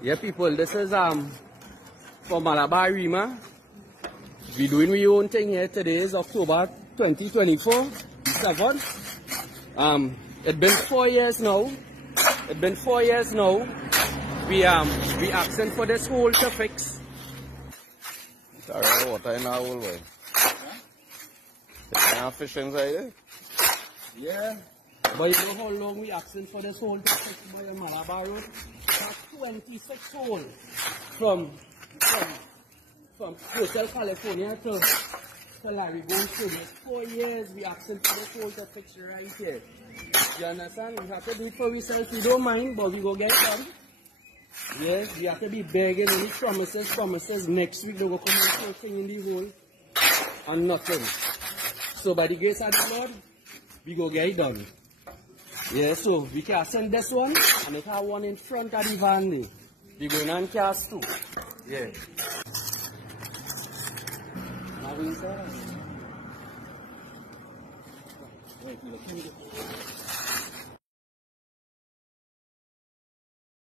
Yeah, people, this is for Malabar Arima. We're doing our own thing here. Today is October 2024, 7. It's been 4 years now. It's been 4 years now. We asking for this hole to fix. Sorry, water in our hole, boy. Huh? Fish inside it? Yeah. But you know how long we asking for this hole to fix by the Malabar Road? That's 26 holes from Hotel California to Larry Gold Studio. 4 years we asking for this hole to fix right here. You understand? We have to do it for ourselves. We don't mind, but we go get it done. Yes, we have to be begging any promises. Next week they will come and put thing in the hole and nothing. So by the grace of the Lord, we go get it done. Yeah, so we can send this one and make our one in front of the van there. We go and cast too. Yeah. Now we inside. Wait,